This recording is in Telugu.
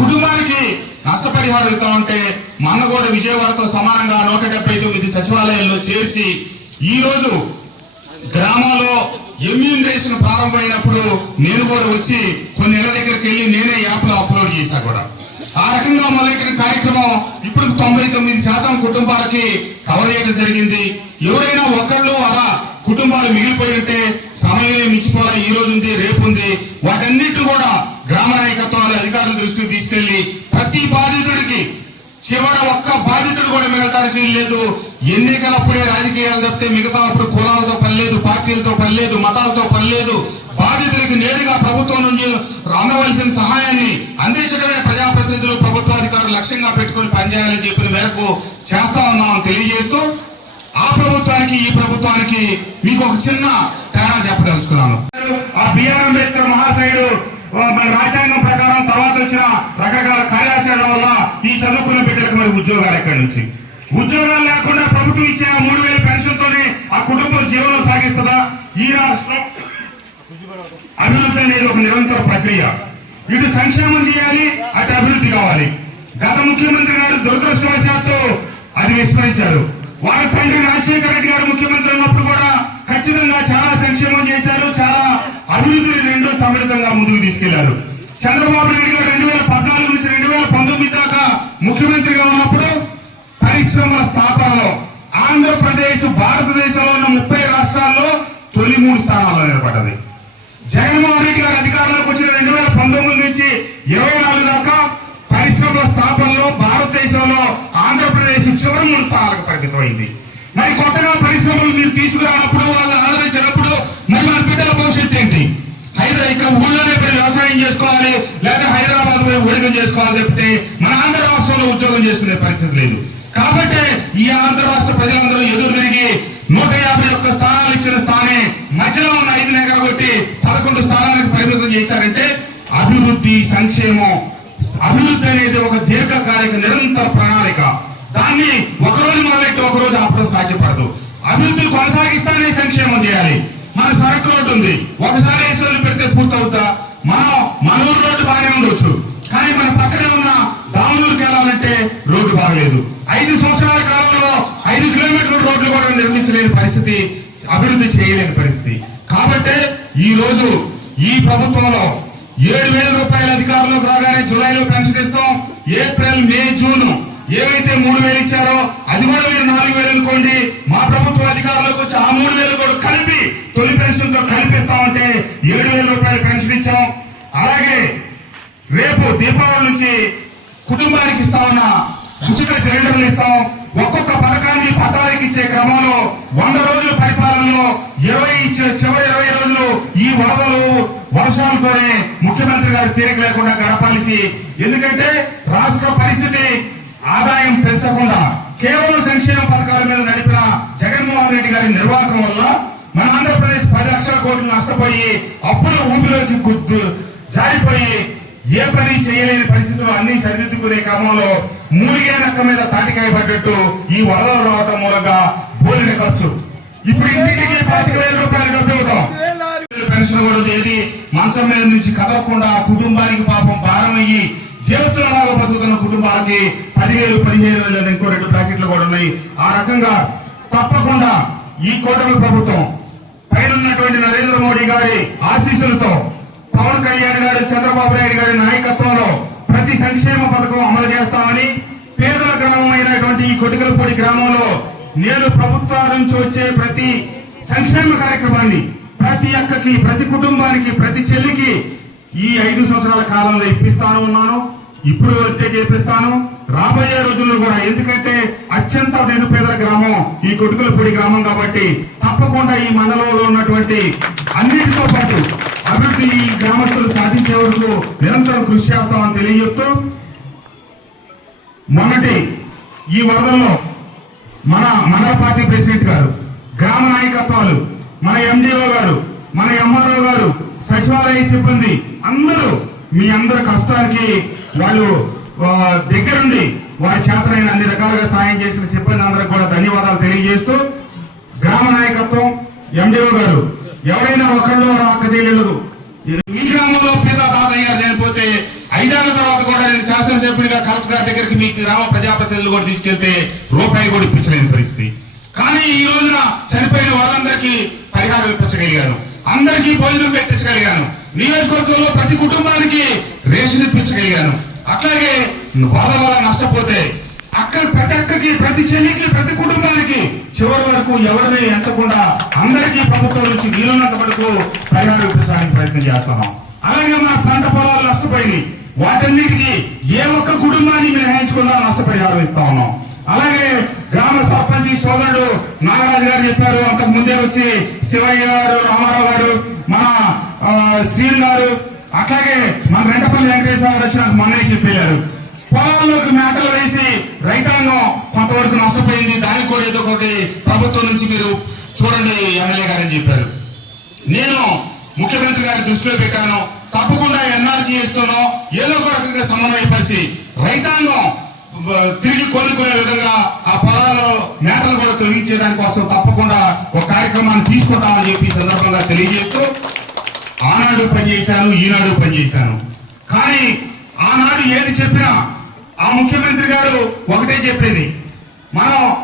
కుటుంబానికి నష్టపరిహారం ఇస్తా ఉంటే మన కూడా విజయవాడతో సమానంగా నూట డెబ్బై తొమ్మిది సచివాలయంలో చేర్చి ఈరోజు గ్రామంలో ఎమ్యూనరేషన్ ప్రారంభమైనప్పుడు నేను కూడా వచ్చి కొన్ని నెలల దగ్గరికి వెళ్ళి నేనే యాప్లో అప్లోడ్ చేశా కూడా. ఆ రకంగా మొదలెట్టిన కార్యక్రమం ఇప్పుడు తొంభై తొమ్మిది శాతం కుటుంబాలకి కవర్ చేయడం జరిగింది. ఎవరైనా ఒకళ్ళు అలా కుటుంబాలు మిగిలిపోయి ఉంటే సమయం మించిపోలే? ఈ రోజు ఉంది రేపు ఉంది వాటన్నిటి కూడా గ్రామ నాయకత్వాలు అధికారుల దృష్టికి తీసుకెళ్ళి ప్రతి బాధితుడికి చివర ఒక్క బాధితుడు కూడా మిగతానికి లేదు. ఎన్నికలప్పుడే రాజకీయాలు తప్పితే మిగతా అప్పుడు కులాలతో పనిలేదు పార్టీలతో పనిలేదు మతాలతో పనిలేదు. బాధితుడికి బాధితులకు నేరుగా ప్రభుత్వం నుంచి అందవలసిన సహాయాన్ని అందించడమే ప్రజాప్రతినిధులు ప్రభుత్వాధికారులు లక్ష్యంగా పెట్టుకుని పనిచేయాలని చెప్పిన మేరకు చేస్తా ఉన్నామని తెలియజేస్తూ ఆ ప్రభుత్వానికి ఈ ప్రభుత్వానికి మీకు ఒక చిన్న తేడా చెప్పదలుచుకున్నాను. ఆ బిఆర్ అంబేద్కర్ మహాశయుడు మన రాజ్యాంగం ప్రకారం తర్వాత వచ్చిన రకరకాల కార్యాచరణ వల్ల ఈ చదువుకున్న బిడ్డలకు మరి ఉద్యోగాలు ఎక్కడి నుంచి? ఉద్యోగాలు లేకుండా ప్రభుత్వం ఇచ్చే మూడు వేల పెన్షన్తోనే ఆ కుటుంబం జీవనం సాగిస్తుందా? ఈ రాష్ట్రం అభివృద్ధి అనేది ఒక నిరంతర ప్రక్రియ. ఇటు సంక్షేమం చేయాలి అటు అభివృద్ధి కావాలి. గత ముఖ్యమంత్రి గారు దురదృష్టవశాత్తు అది విస్మరించారు. వారి తండ్రి రాజశేఖర రెడ్డి గారు ముఖ్యమంత్రి ఉన్నప్పుడు కూడా ఖచ్చితంగా చాలా సంక్షేమం చేశారు చాలా అభివృద్ధిని రెండో సమృద్ధంగా ముందుకు తీసుకెళ్ళారు. చంద్రబాబు నాయుడు గారు రెండు వేల పద్నాలుగు నుంచి రెండు వేల పంతొమ్మిది దాకా ముఖ్యమంత్రిగా ఉన్నప్పుడు పరిశ్రమల స్థాపనలో ఆంధ్రప్రదేశ్ భారతదేశంలో ఉన్న ముప్పై రాష్ట్రాల్లో తొలి మూడు స్థానాల్లో నిలబడ్డది. జగన్మోహన్ రెడ్డి గారు అధికారంలోకి వచ్చిన రెండు వేల పంతొమ్మిది నుంచి ఇరవై నాలుగు దాకా పరిశ్రమల స్థాపనలో భారతదేశంలో ఆంధ్రప్రదేశ్ చివరి మూడు స్థానాలకు పరిమితమైంది. మరి కొత్తగా పరిశ్రమలు మీరు తీసుకురానప్పుడు వాళ్ళని ఆదరించినప్పుడు మరి మన బిడ్డల భవిష్యత్తు ఏంటి? హైదరాబాద్ ఇక్కడ ఊళ్ళోనే పోయి వ్యవసాయం చేసుకోవాలి లేదా హైదరాబాద్ పోయి ఉద్యోగం చేసుకోవాలి చెప్తే మన ఆంధ్ర రాష్ట్రంలో ఉద్యోగం చేసుకునే పరిస్థితి లేదు. కాబట్టి ఈ ఆంధ్ర రాష్ట్ర ప్రజలందరూ ఎదురు తిరిగి నూట యాభై ఒక్క స్థానాలు ఇచ్చిన స్థానే మధ్యలో ఉన్న ఐదు నెగరగొట్టి పదకొండు స్థానాలకు పరిమితం చేశారంటే అభివృద్ధి సంక్షేమం అభివృద్ధి అనేది ఒక దీర్ఘకాలిక నిరంతర ప్రణాళిక. దాన్ని ఒక రోజు మొదలెట్టి ఒక రోజు ఆపడం సాధ్యపడదు. అభివృద్ధి కొనసాగిస్తానే సంక్షేమం చేయాలి. మన సరకు రోడ్డు ఉంది ఒకసారి వేసి పెడితే పూర్తవుతా. మనం మన ఊరు రోడ్డు బాగానే ఉండొచ్చు. కానీ మన పక్కనే ఉన్న దావులూరుకి వెళ్ళాలంటే రోడ్డు బాగలేదు. ఐదు సంవత్సరాల కాలంలో ఐదు కిలోమీటర్ల రోడ్లు కూడా నిర్మించలేని పరిస్థితి అభివృద్ధి చేయలేని పరిస్థితి. కాబట్టి ఈ రోజు ఈ ప్రభుత్వంలో ఏడు వేల రూపాయల అధికారంలోకి రాగానే జూలైలో పెన్షన్ ఇస్తాం. ఏప్రిల్ మే జూన్ ఏవైతే మూడు వేలు ఇచ్చారో అది కూడా మీరు నాలుగు వేలు అనుకోండి. మా ప్రభుత్వం అధికారంలోకి వచ్చి ఆ మూడు వేలు కూడా వేల రూపాయలు పెన్షన్ ఇచ్చాం. అలాగే రేపు దీపావళి నుంచి కుటుంబానికి ఇస్తామన్న ఉచిత సిలిండర్లు ఇస్తాం. ఒక్కొక్క పథకాన్ని పట్టాలకి ఇచ్చే క్రమంలో వంద రోజుల పరిపాలనలో ఇరవై ఇచ్చే చివరి ఇరవై రోజులు ఈ వరదలు వర్షాలతోనే ముఖ్యమంత్రి గారు తీరిక లేకుండా గడపాల్సి ఎందుకంటే రాష్ట్ర పరిస్థితి ఆదాయం పెంచకుండా కేవలం సంక్షేమ పథకాల మీద నడిపిన జగన్మోహన్ రెడ్డి గారి నిర్వాహకం వల్ల మన ఆంధ్రప్రదేశ్ పది లక్షల కోట్లు నష్టపోయి అప్పుల ఊపిలో గుద్దు జారిపోయి ఏ పని చేయలేని పరిస్థితులు అన్ని సరిదిద్దుకునే క్రమంలో మూలిగే నక్క మీద తాటికాయ పడ్డట్టు ఈ వరదలు రావటం మూలంగా బోలిన ఖర్చు. ఇప్పుడు ఇంటికి పాతిక వేల రూపాయలు డబ్బు ఇవ్వటం. పెన్షన్ కూడా ఏది మంచం మీద నుంచి కదలకుండా ఆ కుటుంబానికి పాపం భారం అయ్యి జీవోత్సవంలాగా బతుకుతున్న కుటుంబాలకి పదివేలు పదిహేను వేలు ఇంకో రెండు ప్యాకెట్లు కూడా ఉన్నాయి. ఆ రకంగా తప్పకుండా ఈ కూటమి ప్రభుత్వం పైనటువంటి నరేంద్ర మోడీ గారి ఆశీస్సులతో పవన్ కళ్యాణ్ గారు చంద్రబాబు నాయుడు గారి నాయకత్వంలో ప్రతి సంక్షేమ పథకం అమలు చేస్తామని పేదల గ్రామం అయినటువంటి ఈ కొటికలపూడి గ్రామంలో నేను ప్రభుత్వాల నుంచి వచ్చే ప్రతి సంక్షేమ కార్యక్రమాన్ని ప్రతి అక్కకి ప్రతి కుటుంబానికి ప్రతి చెల్లికి ఈ ఐదు సంవత్సరాల కాలంలో ఇప్పిస్తాను ఉన్నాను. ఇప్పుడు వెళ్తే చేపిస్తాను. రాబోయే రోజుల్లో కూడా ఎందుకంటే అత్యంత నిరుపేదల గ్రామం ఈ కొట్టుకులపూడి గ్రామం కాబట్టి తప్పకుండా ఈ మండలంలో ఉన్నటువంటి అన్నిటితో పాటు అభివృద్ధి ఈ గ్రామస్తులు సాధించే వరకు నిరంతరం కృషి చేస్తామని తెలియజెప్తూ మొన్నటి ఈ వరదల్లో మన మన పార్టీ ప్రెసిడెంట్ గారు గ్రామ నాయకత్వాలు మన ఎండిఓ గారు మన ఎంఆర్ఓ గారు సచివాలయ సిబ్బంది అందరూ మీ అందరి కష్టానికి వాళ్ళు దగ్గరుండి వారి చేతనైన అన్ని రకాలుగా సాయం చేసిన సిబ్బంది అందరికి కూడా ధన్యవాదాలు తెలియజేస్తూ గ్రామ నాయకత్వం ఎండిఓ గారు ఎవరైనా ఒకరిలో అక్క ఈ గ్రామంలో పేద తాతయ్య గారు చనిపోతే ఐదేళ్ళ తర్వాత కూడా కూడా నేను శాసనసభ్యుడిగా కలెక్టర్ గారి దగ్గరికి మీ గ్రామ ప్రజాప్రతినిధులు కూడా తీసుకెళ్తే రూపాయి కూడా ఇప్పించలేని పరిస్థితి. కానీ ఈ రోజున చనిపోయిన వాళ్ళందరికీ పరిహారం ఇప్పించగలిగాను. అందరికీ భోజనం పెట్టించగలిగాను. నియోజకవర్గంలో ప్రతి కుటుంబానికి రేషన్ ఇప్పించగలిగాను. అట్లాగే వాళ్ళ వల్ల నష్టపోతే అక్క ప్రతి అక్కకి ప్రతి చెల్లికి ప్రతి కుటుంబానికి చివరి వరకు ఎవరిని ఎంచకుండా అందరికీ ప్రభుత్వం నుంచి వీలున్నంత వరకు పరిహారం ఇప్పించడానికి ప్రయత్నం చేస్తున్నాం. అలాగే మన పంట పొలాలు నష్టపోయినాయి. వాటన్నిటికీ ఏ ఒక్క కుటుంబాన్ని మినహాయించకుండా నష్టపరిహారం ఇస్తా ఉన్నాం. అలాగే గ్రామ సర్పంచ్ సోదరుడు నాగరాజు గారు చెప్పారు అంతకు ముందే వచ్చి శివయ్య గారు రామారావు గారు మన ఆ, గారు అట్లాగే మన రెండపల్లి వెంకటేశ్వర గారు వచ్చి నాకు మొన్నే చెప్పారు పొలాల్లోకి మేకలు వేసి రైతాంగం కొంతవరకు నష్టపోయింది. దానికి కూడా ఏదో ఒకటి ప్రభుత్వం నుంచి మీరు చూడండి ఎమ్మెల్యే గారని చెప్పారు. నేను ముఖ్యమంత్రి గారి దృష్టిలో పెట్టాను. తప్పకుండా ఎన్ఆర్జీఎస్ తోనో ఏదో ఒక రకంగా సమన్వయపరిచి రైతాంగం తిరిగి కోలుకునే విధంగా ఆ పొలాల్లో మేటలు కూడా తొలగించేదాని కోసం తప్పకుండా ఒక కార్యక్రమాన్ని తీసుకుంటామని చెప్పి సందర్భంగా తెలియజేస్తూ ఆనాడు పనిచేశాను ఈనాడు పనిచేశాను. కానీ ఆనాడు ఏది చెప్పినా ఆ ముఖ్యమంత్రి గారు ఒకటే చెప్పేది. మనం